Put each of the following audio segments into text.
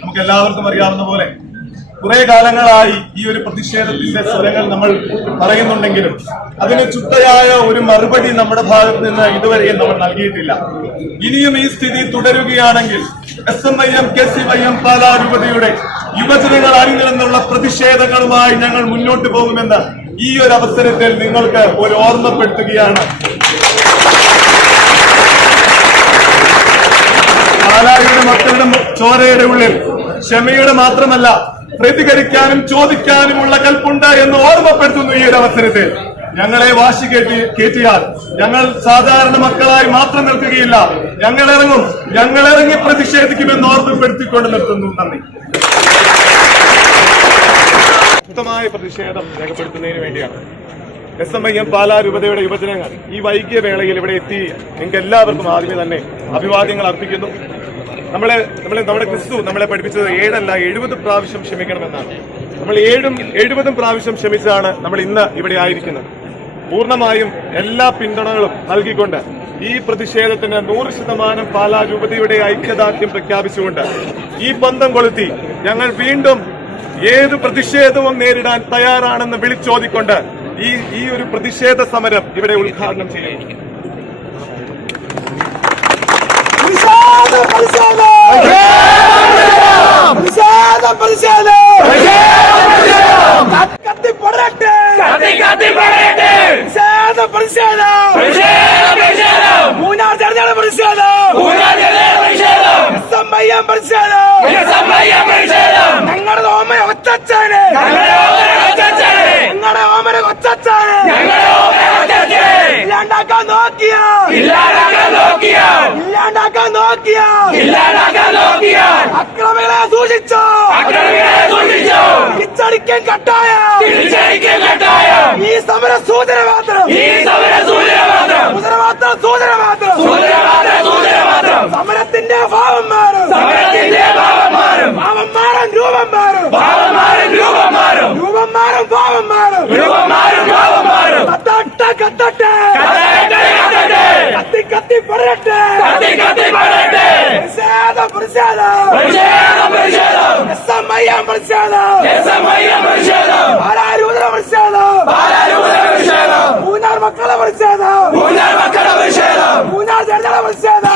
നമുക്കെല്ലാവർക്കും അറിയാവുന്ന പോലെ കുറെ കാലങ്ങളായി ഈ ഒരു പ്രതിഷേധത്തിന്റെ സ്വരങ്ങൾ നമ്മൾ പറയുന്നുണ്ടെങ്കിലും അതിന് ചുട്ടയായ ഒരു മറുപടി നമ്മുടെ ഭാഗത്ത് നിന്ന് ഇതുവരെയും നമ്മൾ നൽകിയിട്ടില്ല. ഇനിയും ഈ സ്ഥിതി തുടരുകയാണെങ്കിൽ SMIM KCYM പാലാ രൂപതയുടെ യുവജനങ്ങൾ അണിനിരന്നുള്ള പ്രതിഷേധങ്ങളുമായി ഞങ്ങൾ മുന്നോട്ട് പോകുമെന്ന് ഈ ഒരു അവസരത്തിൽ നിങ്ങൾക്ക് ഒരു ഓർമ്മപ്പെടുത്തുകയാണ്. പാലായുടെ മക്കളുടെ ചോരയുടെ ഉള്ളിൽ ക്ഷമയുടെ മാത്രമല്ല പ്രതികരിക്കാനും ചോദിക്കാനുമുള്ള കൽപ്പുണ്ട് എന്ന് ഓർമ്മപ്പെടുത്തുന്നു. ഈ ഒരു അവസരത്തിൽ ഞങ്ങളെ വാശി കയറ്റിയാൽ ഞങ്ങൾ സാധാരണ മക്കളായി മാത്രം നിൽക്കുകയില്ല, ഞങ്ങളിറങ്ങി പ്രതിഷേധിക്കുമെന്ന് ഓർമ്മപ്പെടുത്തിക്കൊണ്ട് നിർത്തുന്നു. നന്ദി. ശക്തമായ പ്രതിഷേധം രേഖപ്പെടുത്തുന്നതിന് വേണ്ടിയാണ് SMIM പാലാ രൂപതയുടെ യുവജനങ്ങൾ ഈ വൈകിയ വേളയിൽ ഇവിടെ എത്തി. നിങ്ങൾക്ക് എല്ലാവർക്കും ആദ്യമേ തന്നെ അഭിവാദ്യങ്ങൾ അർപ്പിക്കുന്നു. നമ്മുടെ ക്രിസ്തു നമ്മളെ പഠിപ്പിച്ചത് 7 അല്ല 70 പ്രാവശ്യം ക്ഷമിക്കണമെന്നാണ്. നമ്മൾ 70 പ്രാവശ്യം ക്ഷമിച്ചാണ് നമ്മൾ ഇന്ന് ഇവിടെ ആയിരിക്കുന്നത്. പൂർണ്ണമായും എല്ലാ പിന്തുണകളും നൽകിക്കൊണ്ട് ഈ പ്രതിഷേധത്തിന് 100% പാലാ രൂപതയുടെ ഐക്യദാർഢ്യം പ്രഖ്യാപിച്ചുകൊണ്ട് ഈ പന്തം കൊളുത്തി ഞങ്ങൾ വീണ്ടും ഏത് പ്രതിഷേധവും നേരിടാൻ തയ്യാറാണെന്ന് വിളിച്ചോതിക്കൊണ്ട് ഈ ഒരു പ്രതിഷേധ സമരം ഇവിടെ ഉദ്ഘാടനം ചെയ്യുന്നു. ഞങ്ങളുടെ ഓമന ഒച്ചാണ്, ഞങ്ങളുടെ ഓമന ഒച്ചാണ്. ഇല്ലാണ്ടാക്കാൻ നോക്കിയാ അക്രമികളെ സൂക്ഷിച്ചോ. തിരിച്ചടിക്കാൻ കട്ടായം ഈ സമര സൂചന മാത്രം സൂചന മാത്രം സമരത്തിന്റെ ഭാവം മാറും ഭാവം മാറും രൂപം മാറും ഭാവം മാറും കത്തട്ടെ കത്തി പറയട്ടെ പ്രതിഷേധം എസ്എംഐഎം പ്രതിഷേധം പാലാരൂപത പ്രതിഷേധം മൂന്നാർ മക്കളെ പ്രതിഷേധം മൂന്നാർ ജനതയുടെ പ്രതിഷേധം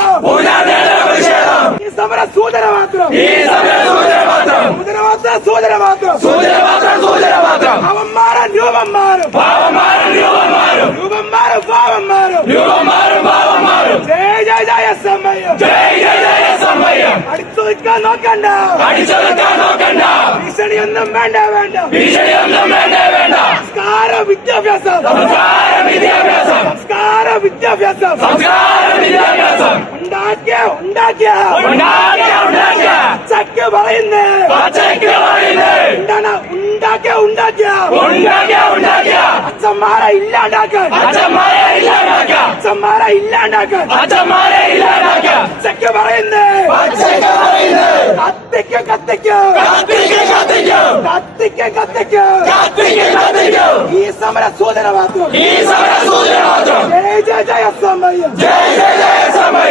ഈ സമര സൂചന മാത്രം സൂചന മാത്രം ഭാവം മാറാൻ രൂപം മാറും ഭാവം മാറും ജയ എസ്എംഐഎം അടിച്ചു നിൽക്കാൻ നോക്കണ്ട ഭീഷണിയൊന്നും വേണ്ട സംസ്കാര വിദ്യാഭ്യാസം ഉണ്ടാക്കിയ പച്ചക്ക് പറയുന്നേ എന്താണ് ഉണ്ടാക്കിയ അച്ഛന്മാരെ ഇല്ലാണ്ടാക്കാൻ പച്ചക്ക് പറയുന്നേ കത്തിക്ക് ഈ സമര സൂചന മാത്രം ജയ എസ്എംഐഎം